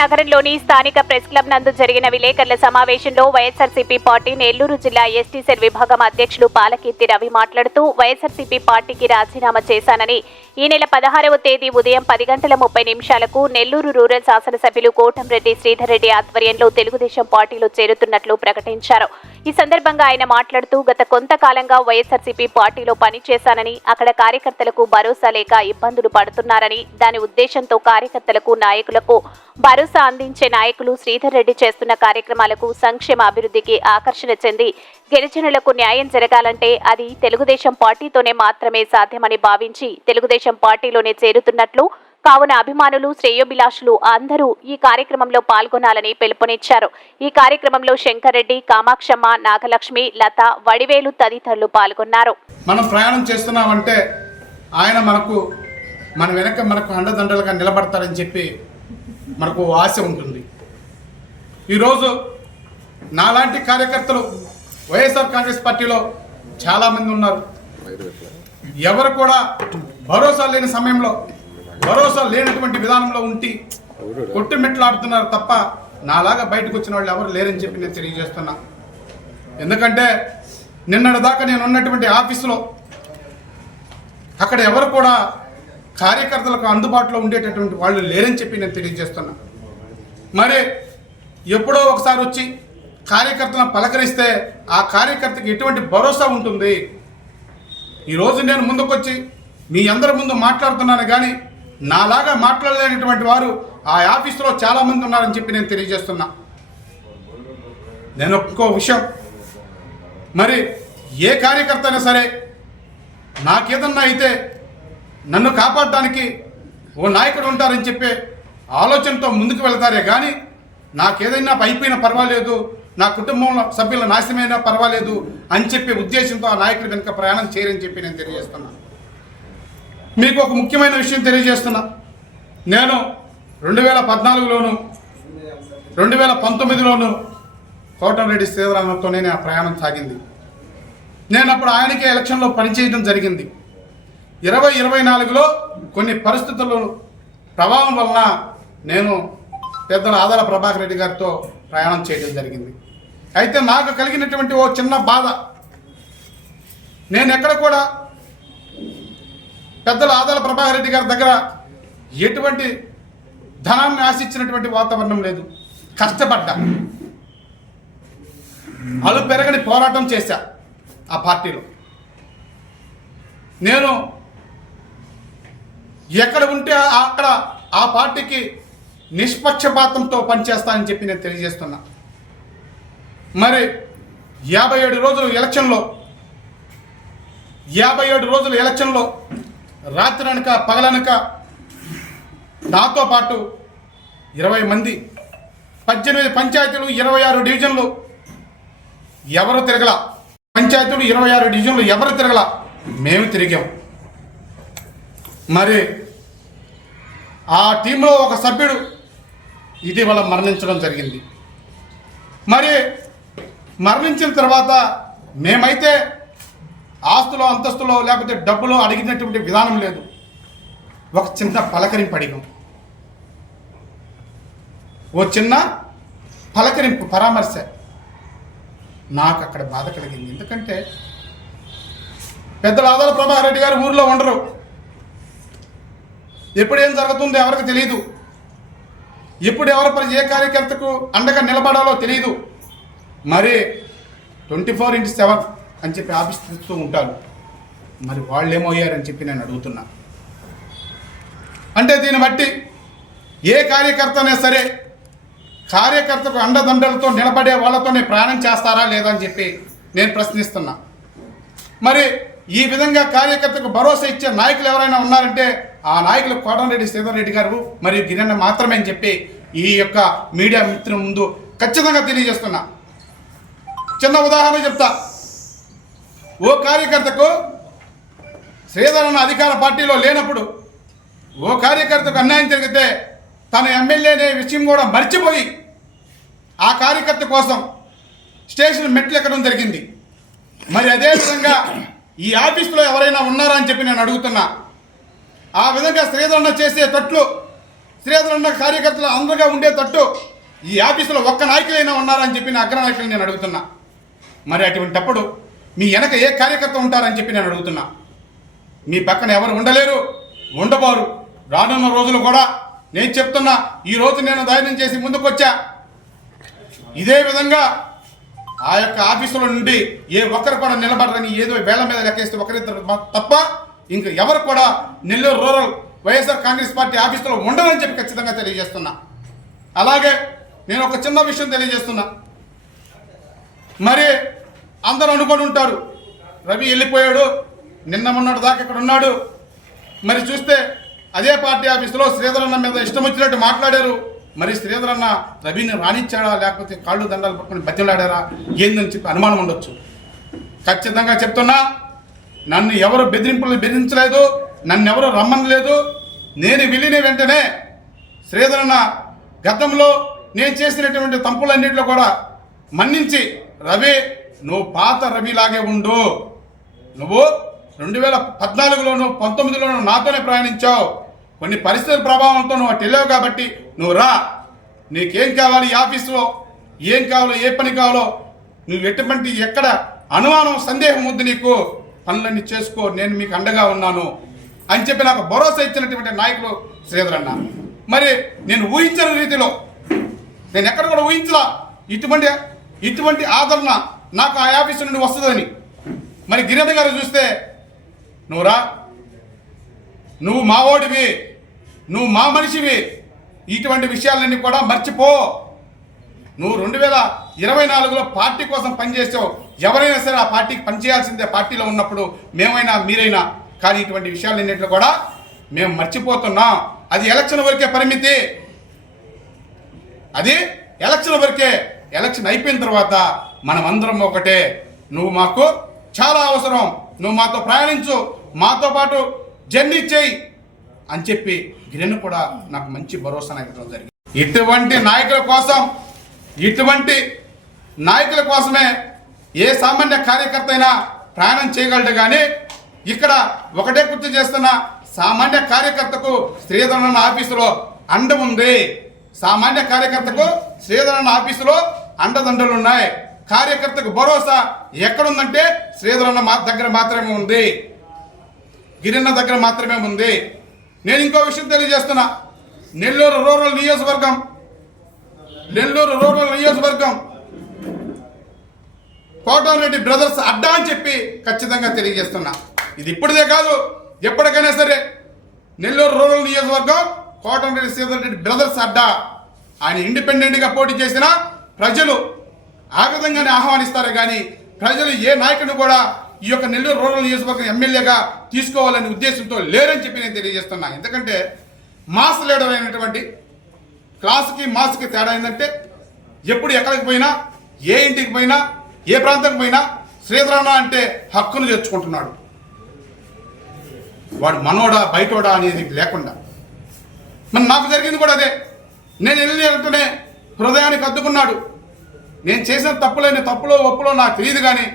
నగరంలోని స్థానిక press club నందు జరిగిన విలేకరుల సమావేశంలో వైఎస్ఆర్సీపీ పార్టీ నెల్లూరు జిల్లా ఎస్టీ సెల్ విభాగం అధ్యక్షులు పాలకీర్తి రవి మాట్లాడుతూ వైఎస్ఆర్సీపీ పార్టీకి రాజీనామా చేశానని ఈ నెల పదహారవ తేదీ ఉదయం పది గంటల ముప్పై నిమిషాలకు నెల్లూరు రూరల్ శాసనసభ్యులు కోటంరెడ్డి శ్రీధర్ రెడ్డి ఆధ్వర్యంలో తెలుగుదేశం పార్టీలో చేరుతున్నట్లు ప్రకటించారు. ఈ సందర్భంగా ఆయన మాట్లాడుతూ గత కొంతకాలంగా వైఎస్ఆర్సీపీ పార్టీలో పనిచేశానని అక్కడ కార్యకర్తలకు భరోసా లేక ఇబ్బందులు పడుతున్నారని దాని ఉద్దేశంతో కార్యకర్తలకు నాయకులకు భరోసా అందించే నాయకులు శ్రీధర్ రెడ్డి చేస్తున్న కార్యక్రమాలకు సంక్షేమ అభివృద్ధికి ఆకర్షణ చెంది గిరిజనులకు న్యాయం జరగాలంటే అది తెలుగుదేశం పార్టీతోనే మాత్రమే సాధ్యమని భావించి తెలుగుదేశం పార్టీలోనే చేరుతున్నట్లు కావున అభిమానులు శ్రేయోభిలాషులు అందరూ ఈ కార్యక్రమంలో పాల్గొనాలని పిలుపునిచ్చారు. ఈ కార్యక్రమంలో శంకర్ రెడ్డి కామాక్షమ్మ నాగలక్ష్మి లత వడివేలు తదితరులు పాల్గొన్నారు. మనం ప్రయాణం చేస్తున్నామంటే ఆయన మనకు మన వెనక మనకు అండదండలుగా నిలబడతారని చెప్పి మనకు ఆశ ఉంటుంది. ఈరోజు నాలాంటి కార్యకర్తలు వైఎస్ఆర్ కాంగ్రెస్ పార్టీలో చాలామంది ఉన్నారు. ఎవరు కూడా భరోసా లేని సమయంలో భరోసా లేనటువంటి విధానంలో ఉండి కొట్టుమెట్లాడుతున్నారు తప్ప నాలాగా బయటకు వచ్చిన వాళ్ళు ఎవరు లేరని చెప్పి నేను తెలియజేస్తున్నా. ఎందుకంటే నిన్నటి దాకా నేను ఉన్నటువంటి ఆఫీసులో అక్కడ ఎవరు కూడా కార్యకర్తలకు అందుబాటులో ఉండేటటువంటి వాళ్ళు లేరని చెప్పి నేను తెలియజేస్తున్నా. మరి ఎప్పుడో ఒకసారి వచ్చి కార్యకర్తలను పలకరిస్తే ఆ కార్యకర్తకి ఎటువంటి భరోసా ఉంటుంది? ఈరోజు నేను ముందుకొచ్చి మీ అందరి ముందు మాట్లాడుతున్నాను కానీ నాలాగా మాట్లాడలేనటువంటి వారు ఆ ఆఫీసులో చాలామంది ఉన్నారని చెప్పి నేను తెలియజేస్తున్నా. నేను ఒక్కో విషయం. మరి ఏ కార్యకర్త అయినా సరే నాకేదన్నా అయితే నన్ను కాపాడడానికి ఓ నాయకుడు ఉంటారని చెప్పే ఆలోచనతో ముందుకు వెళ్తారే కానీ నాకేదైనా అయిపోయినా పర్వాలేదు నా కుటుంబంలో సభ్యుల నాశనమైనా పర్వాలేదు అని చెప్పే ఉద్దేశంతో ఆ నాయకుడు వెనుక ప్రయాణం చేయరని చెప్పి నేను తెలియజేస్తున్నాను మీకు ఒక ముఖ్యమైన విషయం తెలియజేస్తున్నా. నేను రెండు వేల పద్నాలుగులోను రెండు వేల పంతొమ్మిదిలోను కోటంరెడ్డి శ్రీధరామతోనే నా ప్రయాణం సాగింది. నేను అప్పుడు ఆయనకే ఎలక్షన్లో పనిచేయడం జరిగింది. ఇరవై ఇరవై నాలుగులో కొన్ని పరిస్థితుల ప్రభావం వలన నేను పెద్దల ఆదాల ప్రభాకర్ రెడ్డి గారితో ప్రయాణం చేయడం జరిగింది. అయితే నాకు కలిగినటువంటి ఓ చిన్న బాధ. నేను ఎక్కడ కూడా పెద్దల ఆదాల ప్రభాకర్ రెడ్డి గారి దగ్గర ఎటువంటి ధనాన్ని ఆశించినటువంటి వాతావరణం లేదు. కష్టపడ్డా. అలు పెరగని పోరాటం చేశా ఆ పార్టీలో. నేను ఎక్కడ ఉంటే అక్కడ ఆ పార్టీకి నిష్పక్షపాతంతో పనిచేస్తానని చెప్పి నేను తెలియజేస్తున్నా. మరి యాభై ఏడు రోజులు ఎలక్షన్లో యాభై ఏడు రోజులు ఎలక్షన్లో రాత్రి పగలనక నాతో పాటు ఇరవై మంది పద్దెనిమిది పంచాయతీలు ఇరవై ఆరు డివిజన్లు ఎవరు తిరగల? పంచాయతీలు ఇరవై ఆరు డివిజన్లు ఎవరు తిరగల? మేము తిరిగాం. మరి ఆ టీంలో ఒక సభ్యుడు ఇటీవల మరణించడం జరిగింది. మరి మరణించిన తర్వాత మేమైతే ఆస్తులో అంతస్తులో లేకపోతే డబ్బులో అడిగినటువంటి విధానం లేదు. ఒక చిన్న పలకరింపు అడిగాం. ఓ చిన్న పలకరింపు పరామర్శ. నాకు అక్కడ బాధ కలిగింది. ఎందుకంటే పెద్దల ఆదాల ప్రభాకర్ రెడ్డి గారు ఊర్లో ఉండరు. ఎప్పుడు ఏం జరుగుతుందో ఎవరికి తెలియదు ఎప్పుడు ఎవరి పని ఏ కార్యకర్తకు అండగా నిలబడాలో తెలియదు మరి ట్వంటీ ఫోర్ ఇంటూ సెవెన్ అని చెప్పి ఆపిస్తూ ఉంటారు. మరి వాళ్ళు ఏమయ్యారని చెప్పి నేను అడుగుతున్నా. అంటే దీన్ని బట్టి ఏ కార్యకర్త అయినా సరే కార్యకర్తకు అండదండలతో నిలబడే వాళ్ళతోనే ప్రయాణం చేస్తారా లేదా అని చెప్పి నేను ప్రశ్నిస్తున్నా. మరి ఈ విధంగా కార్యకర్తకు భరోసా ఇచ్చే నాయకులు ఎవరైనా ఉన్నారంటే ఆ నాయకులు కోటంరెడ్డి శ్రీధర్ రెడ్డి గారు మరియు గిరన్న మాత్రమే అని చెప్పి ఈ యొక్క మీడియా మిత్రుల ముందు ఖచ్చితంగా తెలియజేస్తున్నా. చిన్న ఉదాహరణ చెప్తా. ఓ కార్యకర్తకు శ్రీధర్ అధికార పార్టీలో లేనప్పుడు ఓ కార్యకర్తకు అన్యాయం జరిగితే తన ఎమ్మెల్యే అనే విషయం కూడా మర్చిపోయి ఆ కార్యకర్త కోసం స్టేషన్ మెట్లు ఎక్కడం జరిగింది. మరి అదేవిధంగా ఈ ఆఫీసులో ఎవరైనా ఉన్నారా అని చెప్పి నేను అడుగుతున్నా. ఆ విధంగా శ్రీధరన్న చేసే తట్లు శ్రీధరన్న అన్న కార్యకర్తలు అందరుగా ఉండేటట్టు ఈ ఆఫీసులో ఒక్క నాయకులైనా ఉన్నారని చెప్పి నా అగ్ర నాయకులు నేను అడుగుతున్నా. మరి అటువంటిప్పుడు మీ వెనక ఏ కార్యకర్త ఉంటారని చెప్పి నేను అడుగుతున్నా. మీ పక్కన ఎవరు ఉండలేరు ఉండబోరు. రానున్న రోజులు కూడా నేను చెప్తున్నా ఈ రోజు నేను ధైర్యం చేసి ముందుకొచ్చా. ఇదే విధంగా ఆ యొక్క ఆఫీసులో నుండి ఏ ఒక్కరు కూడా నిలబడరని ఏదో వేళ మీద లెక్కేస్తే ఒకరిద్దరు తప్ప ఇంక ఎవరు కూడా Nellore rural YSR Congress party ఆఫీసులో ఉండరని చెప్పి ఖచ్చితంగా తెలియజేస్తున్నా. అలాగే నేను ఒక చిన్న విషయం తెలియజేస్తున్నా. మరి అందరూ అనుకొని ఉంటారు. రవి వెళ్ళిపోయాడు. నిన్న మొన్నటి దాకా ఇక్కడ ఉన్నాడు. మరి చూస్తే అదే పార్టీ ఆఫీసులో శ్రీధరన్న మీద ఇష్టం వచ్చినట్టు మాట్లాడారు. మరి శ్రీధరన్న రవిని రాణించాడా లేకపోతే కాళ్ళు దండాలు పట్టుకొని బతిలాడారా? ఏందని చెప్పి అనుమానం ఉండొచ్చు. ఖచ్చితంగా చెప్తున్నా నన్ను ఎవరు బెదిరింపులు బెదిరించలేదు నన్ను ఎవరు రమ్మనలేదు. నేను వెళ్ళిన వెంటనే శ్రీధరన్న గతంలో నేను చేసినటువంటి తంపులన్నింటిలో కూడా మన్నించి రవి నువ్వు పాత రవిలాగే ఉండు. నువ్వు రెండు వేల పద్నాలుగులోను పంతొమ్మిదిలోను నాతోనే ప్రయాణించావు. కొన్ని పరిస్థితుల ప్రభావంతో నువ్వు అటు వెళ్ళావు కాబట్టి నువ్వు రా. నీకేం కావాలి ఈ ఆఫీసులో ఏం కావాలో ఏ పని కావాలో? నువ్వు ఎటువంటి ఎక్కడ అనుమానం సందేహం ఉంది నీకు. పనులన్నీ చేసుకో నేను మీకు అండగా ఉన్నాను అని చెప్పి నాకు భరోసా ఇచ్చినటువంటి నాయకుడు శ్రీధర్ అన్న. మరి నేను ఊహించిన రీతిలో నేను ఎక్కడ కూడా ఊహించలా. ఇటువంటి ఇటువంటి ఆదరణ నాకు ఆ ఆఫీసు నుండి వస్తుందని. మరి గిరిధ గారు చూస్తే నువ్వు రా. నువ్వు నువ్వు మా మనిషివి. ఇటువంటి విషయాలన్నీ కూడా మర్చిపో. నువ్వు రెండు వేల ఇరవై నాలుగులో పార్టీ కోసం పనిచేసావు. ఎవరైనా సరే ఆ పార్టీకి పనిచేయాల్సిందే. పార్టీలో ఉన్నప్పుడు మేమైనా మీరైనా. కానీ ఇటువంటి విషయాలన్నింటిలో కూడా మేము మర్చిపోతున్నాం. అది ఎలక్షన్ వరకే పరిమితి. అది ఎలక్షన్ వరకే. ఎలక్షన్ అయిపోయిన తర్వాత మనమందరం ఒకటే. నువ్వు మాకు చాలా అవసరం. నువ్వు మాతో ప్రయాణించు. మాతో పాటు జర్నీ చేయి అని చెప్పి గిరిని కూడా నాకు మంచి భరోసా ఇవ్వడం జరిగింది. ఇటువంటి నాయకుల కోసం ఇటువంటి నాయకుల కోసమే ఏ సామాన్య కార్యకర్త అయినా ప్రయాణం చేయగలడు కానీ ఇక్కడ ఒకటే గుర్తు చేస్తున్న సామాన్య కార్యకర్తకు శ్రీధరన్న ఆఫీసులో అండ ఉంది సామాన్య కార్యకర్తకు శ్రీధరన్న ఆఫీసులో అండదండలు ఉన్నాయి కార్యకర్తకు భరోసా ఎక్కడుందంటే శ్రీధరన్న మా దగ్గర మాత్రమే ఉంది. గిరిన్న దగ్గర మాత్రమే ఉంది. నేను ఇంకో విషయం తెలియజేస్తున్నా. నెల్లూరు రూరల్ నియోజకవర్గం. నెల్లూరు రూరల్ నియోజకవర్గం. కోటమిరెడ్డి బ్రదర్స్ అడ్డా అని చెప్పి ఖచ్చితంగా తెలియజేస్తున్నా. ఇది ఇప్పుడుదే కాదు ఎప్పటికైనా సరే. నెల్లూరు రూరల్ నియోజకవర్గం కోటమిరెడ్డి శ్రీధర్ రెడ్డి బ్రదర్స్ అడ్డా. ఆయన ఇండిపెండెంట్గా పోటీ చేసిన ప్రజలు ఆ విధంగానే ఆహ్వానిస్తారు కానీ ప్రజలు ఏ నాయకుడు కూడా ఈ యొక్క నెల్లూరు రూరల్ నియోజకవర్గం ఎమ్మెల్యేగా తీసుకోవాలనే ఉద్దేశంతో లేరని చెప్పి నేను తెలియజేస్తున్నా. ఎందుకంటే మాస్ లీడర్ అయినటువంటి క్లాస్కి మాస్కి తేడా ఏంటంటే ఎప్పుడు ఎక్కడికి పోయినా ఏ ఇంటికి పోయినా ఏ ప్రాంతానికి పోయినా శ్రీధరణ అంటే హక్కును తెచ్చుకుంటున్నాడు. వాడు మనోడా బయటోడా అనేది లేకుండా. మరి నాకు జరిగింది కూడా అదే. నేను వెళ్ళి వెళ్తూనే హృదయానికి అద్దుకున్నాడు. నేను చేసిన తప్పులేని తప్పులో ఒప్పులో నాకు తెలియదు కానీ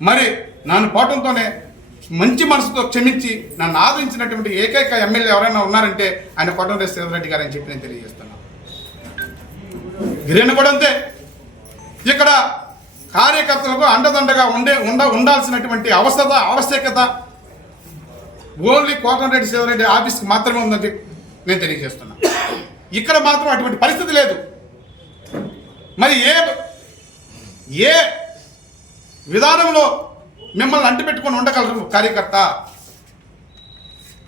మరి నన్ను పోవటంతోనే మంచి మనసుతో క్షమించి నన్ను ఆదరించినటువంటి ఏకైక ఎమ్మెల్యే ఎవరైనా ఉన్నారంటే ఆయన కోటమిరెడ్డి శ్రీధర్రెడ్డి గారు అని చెప్పి నేను తెలియజేస్తున్నాను గిరిని కూడా అంతే. ఇక్కడ కార్యకర్తలకు అండదండగా ఉండే ఉండ ఉండాల్సినటువంటి అవసరత ఆవశ్యకత ఓన్లీ కోటమిరెడ్డి శ్రీధర్రెడ్డి ఆఫీస్కి మాత్రమే ఉందని చెప్పి నేను తెలియజేస్తున్నాను ఇక్కడ మాత్రం అటువంటి పరిస్థితి లేదు. మరి ఏ ఏ విధానంలో మిమ్మల్ని అంటిపెట్టుకొని ఉండగలరు కార్యకర్త?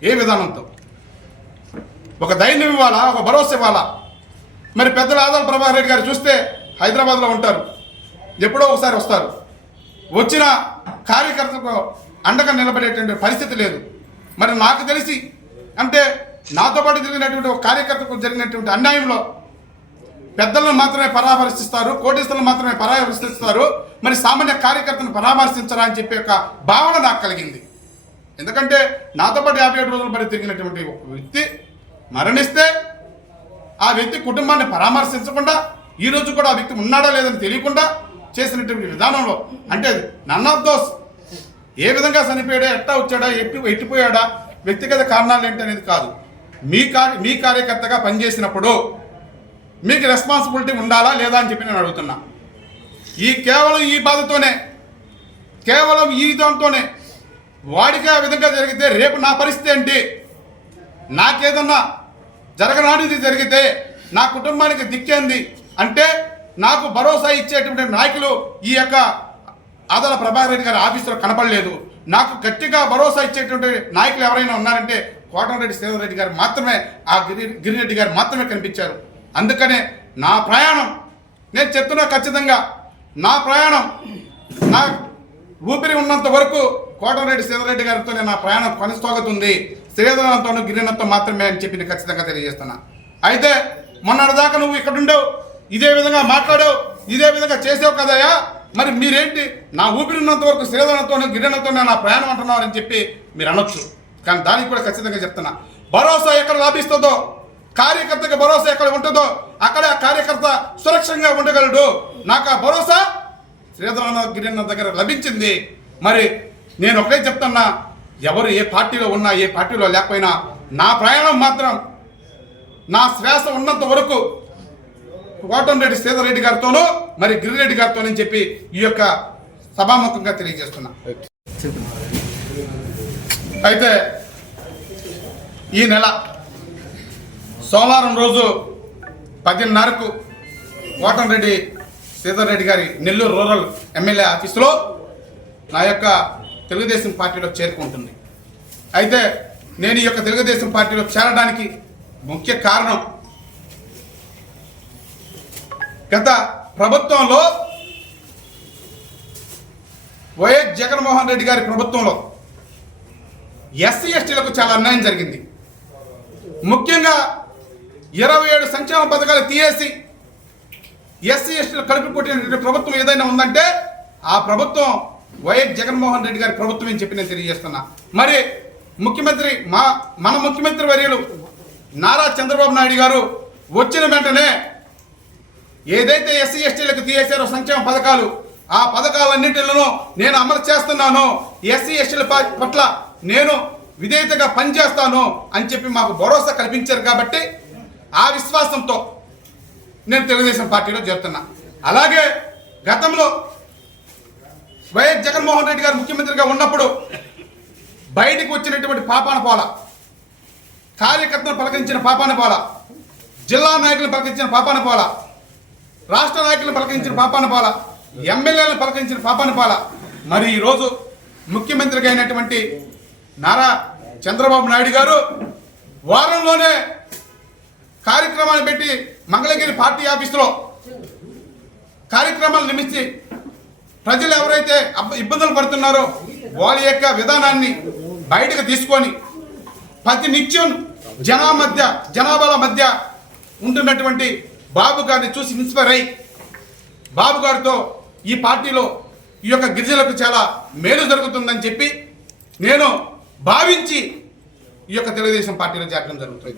ఏ విధానంతో? ఒక ధైర్యం ఇవ్వాలా? ఒక భరోసా ఇవ్వాలా? మరి పెద్దల ఆదాల ప్రభాకర్ రెడ్డి గారు చూస్తే హైదరాబాద్లో ఉంటారు. ఎప్పుడో ఒకసారి వస్తారు. వచ్చిన కార్యకర్తకు అండగా నిలబడేటువంటి పరిస్థితి లేదు. మరి నాకు తెలిసి అంటే నాతో పాటు జరిగినటువంటి ఒక కార్యకర్తకు జరిగినటువంటి అన్యాయంలో పెద్దలను మాత్రమే పరామర్శిస్తారు కోటీశ్వరులను మాత్రమే పరామర్శిస్తారు. మరి సామాన్య కార్యకర్తను పరామర్శించరా అని చెప్పే ఒక భావన నాకు కలిగింది. ఎందుకంటే నాతో పాటు యాభై ఏడు రోజులు పడి తిరిగినటువంటి ఒక వ్యక్తి మరణిస్తే ఆ వ్యక్తి కుటుంబాన్ని పరామర్శించకుండా ఈ రోజు కూడా ఆ వ్యక్తి ఉన్నాడా లేదని తెలియకుండా చేసినటువంటి విధానంలో అంటే నన్ ఆఫ్ దోస్ ఏ విధంగా చనిపోయాడా ఎట్టా వచ్చాడా ఎట్టి ఎట్టిపోయాడా వ్యక్తిగత కారణాలు ఏంటి అనేది కాదు. మీ కార్య మీ కార్యకర్తగా పనిచేసినప్పుడు మీకు రెస్పాన్సిబిలిటీ ఉండాలా లేదా అని చెప్పి నేను అడుగుతున్నా. ఈ కేవలం ఈ బాధతోనే కేవలం ఈ దాంతోనే వాడికి ఆ విధంగా జరిగితే రేపు నా పరిస్థితి ఏంటి? నాకేదన్నా జరగనాడిది జరిగితే నా కుటుంబానికి దిక్కేంది? అంటే నాకు భరోసా ఇచ్చేటువంటి నాయకులు ఈ యొక్క ఆదల ప్రభాకర్ రెడ్డి గారి ఆఫీసులో కనపడలేదు. నాకు గట్టిగా భరోసా ఇచ్చేటువంటి నాయకులు ఎవరైనా ఉన్నారంటే కోటమరెడ్డి శ్రీధర్ రెడ్డి గారు మాత్రమే ఆ గిరి గిరిరెడ్డి గారు మాత్రమే కనిపించారు. అందుకనే నా ప్రయాణం నేను చెప్తున్నా ఖచ్చితంగా నా ప్రయాణం నా ఊపిరి ఉన్నంత వరకు కోటమిరెడ్డి శ్రీధర్ గారితో నా ప్రయాణం కొనసాగుతుంది. శ్రీధరంతోనూ గిరినంతో మాత్రమే అని చెప్పి ఖచ్చితంగా తెలియజేస్తున్నా. అయితే మొన్నటిదాకా నువ్వు ఇక్కడ ఉండవు ఇదే విధంగా మాట్లాడావు ఇదే విధంగా చేసావు కదయా మరి మీరేంటి? నా ఊపిరి ఉన్నంత వరకు శ్రీధరంతోనూ గిరినంతోనే నా ప్రయాణం అంటున్నారని చెప్పి మీరు అనొచ్చు. కానీ దానికి కూడా ఖచ్చితంగా చెప్తున్నా. భరోసా ఎక్కడ లాభిస్తుందో కార్యకర్తకి భరోసా ఎక్కడ ఉంటుందో అక్కడ కార్యకర్త సురక్షంగా ఉండగలడు. నాకు ఆ భరోసా శ్రీధరన్న గిరిన్న దగ్గర లభించింది. మరి నేను ఒకటే చెప్తున్నా ఎవరు ఏ పార్టీలో ఉన్నా ఏ పార్టీలో లేకపోయినా నా ప్రయాణం మాత్రం నా శ్వాస ఉన్నంత వరకు కోటంరెడ్డి శ్రీధర్ రెడ్డి గారితోనూ మరి గిరిరెడ్డి గారితోనని చెప్పి ఈ యొక్క సభాముఖంగా తెలియజేస్తున్నా. అయితే ఈ నెల సోమవారం రోజు పదిన్నరకు కోటంరెడ్డి శ్రీధర్ రెడ్డి గారి నెల్లూరు రూరల్ ఎమ్మెల్యే ఆఫీసులో నా యొక్క తెలుగుదేశం పార్టీలో చేరుకుంటుంది. అయితే నేను ఈ యొక్క తెలుగుదేశం పార్టీలో చేరడానికి ముఖ్య కారణం గత ప్రభుత్వంలో వైఎస్ జగన్మోహన్ రెడ్డి గారి ప్రభుత్వంలో ఎస్సీ ఎస్టీలకు చాలా అన్యాయం జరిగింది. ముఖ్యంగా ఇరవై ఏడు సంక్షేమ పథకాలు తీయేసి ఎస్సీ ఎస్టీలు కలిపి కొట్టినటువంటి ప్రభుత్వం ఏదైనా ఉందంటే ఆ ప్రభుత్వం వైఎస్ జగన్మోహన్ రెడ్డి గారి ప్రభుత్వం అని చెప్పి నేను తెలియజేస్తున్నా. మరి ముఖ్యమంత్రి మా మన ముఖ్యమంత్రి వర్యులు నారా చంద్రబాబు నాయుడు గారు వచ్చిన వెంటనే ఏదైతే ఎస్సీ ఎస్టీలకు తీసేశారో సంక్షేమ పథకాలు ఆ పథకాలన్నింటిలో నేను అమలు చేస్తున్నాను. ఎస్సీ ఎస్టీల పట్ల నేను విధేయతగా పనిచేస్తాను అని చెప్పి మాకు భరోసా కల్పించారు కాబట్టి ఆ విశ్వాసంతో నేను తెలుగుదేశం పార్టీలో చేరుతున్నా. అలాగే గతంలో వైఎస్ జగన్మోహన్ రెడ్డి గారు ముఖ్యమంత్రిగా ఉన్నప్పుడు బయటికి వచ్చినటువంటి పాపాన పోల కార్యకర్తను పలకరించిన పాపాన పోల జిల్లా నాయకులను పలకరించిన పాపాన పోల రాష్ట్ర నాయకులను పలకరించిన పాపాన పాల ఎమ్మెల్యేలను పలకరించిన పాపాన పాల మరి ఈరోజు ముఖ్యమంత్రిగా అయినటువంటి నారా చంద్రబాబు నాయుడు గారు వారంలోనే కార్యక్రమాన్ని పెట్టి మంగళగిరి పార్టీ ఆఫీసులో కార్యక్రమాలు నిమిత్తి ప్రజలు ఎవరైతే అబ్బ- ఇబ్బందులు పడుతున్నారో వాళ్ళ యొక్క విధానాన్ని బయటకు తీసుకొని ప్రతి నిత్యం జనా మధ్య జనాభాల మధ్య ఉంటున్నటువంటి బాబు గారిని చూసి ఇన్స్పైర్ అయ్యి బాబు గారితో ఈ పార్టీలో ఈ యొక్క గిరిజనులకు చాలా మేలు జరుగుతుందని చెప్పి నేను భావించి ఈ యొక్క తెలుగుదేశం పార్టీలో చేరడం జరుగుతుంది.